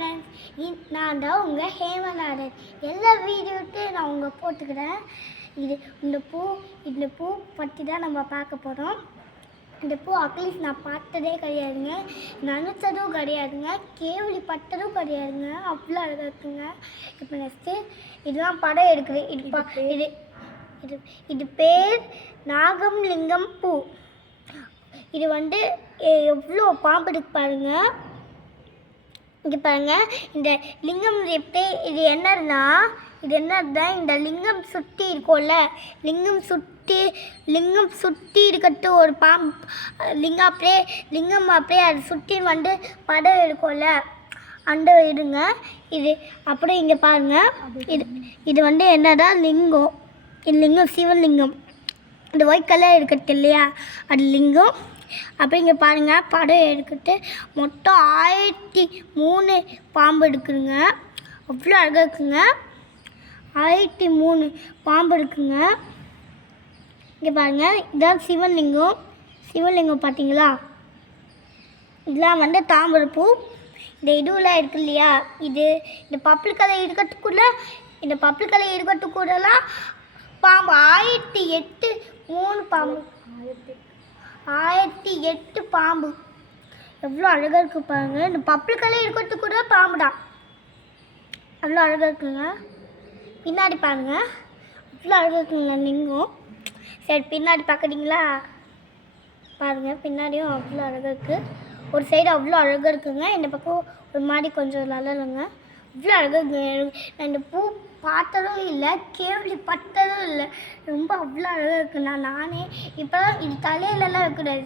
Friends, நான் தான் உங்கள் ஹேமநாதன். எல்லா வீடியோட்டும் நான் உங்கள் போட்டுக்கிறேன். இந்த பூ பற்றி தான் நம்ம பார்க்க போகிறோம். இந்த பூ அட்லீஸ்ட் நான் பார்த்ததே கிடையாதுங்க, நினச்சதும் கிடையாதுங்க, கேள்விப்பட்டதும் கிடையாதுங்க. அவ்வளோ அழகாக இருக்குங்க. இப்போ நெக்ஸ்ட்டு இதெல்லாம் படம் எடுக்குது. இது பேர் நாகம்லிங்கம் பூ. இது எவ்வளோ பாம்பு இருக்கு பாருங்க. இங்கே பாருங்கள், இந்த லிங்கம் இது என்னன்னா இந்த லிங்கம் சுற்றி இருக்கும்ல, லிங்கம் சுற்றி இருக்கட்டும் ஒரு பாம்பு லிங்கம் அப்படியே அது சுற்றி படம் இருக்கும்ல அந்த இருங்க. இது அப்படியே இங்கே பாருங்கள், இது என்னதான் லிங்கம். இது லிங்கம் சிவலிங்கம். இந்த ஒயிட் கலர் இருக்கிறது இல்லையா, அது லிங்கம். அப்படி இங்கே பாருங்கள், படம் எடுக்கிட்டு மொத்தம் 1003 பாம்பு எடுக்குதுங்க. அவ்வளோ அழகாக இருக்குங்க. 1003 பாம்பு இருக்குங்க. இங்கே பாருங்கள், இதான் சிவலிங்கம் பார்த்தீங்களா. இதெல்லாம் தாமரைப்பூ. இந்த இதுலாம் இருக்கு இல்லையா, இந்த பர்பிள் கலர் இருக்கட்டுக்கூடலாம் பாம்பு 1008 பாம்பு 1008 பாம்பு எவ்வளோ அழகாக இருக்குது பாருங்கள். இந்த பர்பிள் கலர் இருக்கிறது கூட பாம்பு தான், அவ்வளோ அழகாக இருக்குங்க. பின்னாடி பாருங்கள், அவ்வளோ அழகாக இருக்குங்க லிங்கம். சரி, பின்னாடி பார்க்குறீங்களா, பாருங்கள், பின்னாடியும் அவ்வளோ அழகாக இருக்குது. ஒரு சைடு அவ்வளோ அழகாக இருக்குங்க, இந்த பக்கம் ஒரு மாதிரி கொஞ்சம் நல்லா இல்லைங்க. அவ்வளோ அழகாக இருக்குங்க. நான் இந்த பூ பார்த்ததும் இல்லை, கேள்விப்பட்டதும் இல்லை. ரொம்ப அவ்வளோ அழகாக இருக்குண்ணா. நானே இப்போலாம் இது தலையிலலாம் வைக்கூடாது,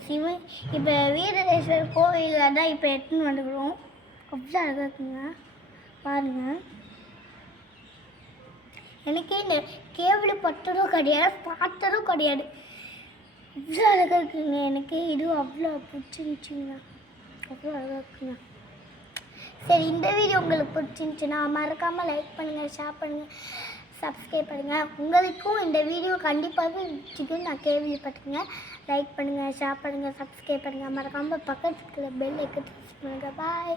இப்போ வீரதேஸ்வரர் கோவிலில் தான் இப்போ எடுத்துன்னு வந்துக்கிறோம். அவ்வளோ அழகாக இருக்குங்க பாருங்கள். எனக்கே இந்த கேள்விப்பட்டதும் கிடையாது, பார்த்ததும் கிடையாது. அவ்வளோ அழகாக இருக்குங்க. எனக்கு இதுவும் அவ்வளோ பிடிச்சிருந்துச்சுங்க, அவ்வளோ அழகாக இருக்குங்க. சரி, இந்த வீடியோ உங்களுக்கு பிடிச்சிருந்துச்சுன்னா மறக்காமல் லைக் பண்ணுங்கள், ஷேர் பண்ணுங்கள், சப்ஸ்கிரைப் பண்ணுங்கள். உங்களுக்கும் இந்த வீடியோ கண்டிப்பாக பிடிச்சிக்குன்னு நான் கேள்விப்பட்டேங்க. லைக் பண்ணுங்கள், ஷேர் பண்ணுங்கள், சப்ஸ்கிரைப் பண்ணுங்கள். மறக்காமல் பக்கத்தில் பெல் ஐக்கன் ப்ரெஸ் பண்ணுங்கள். பாய்.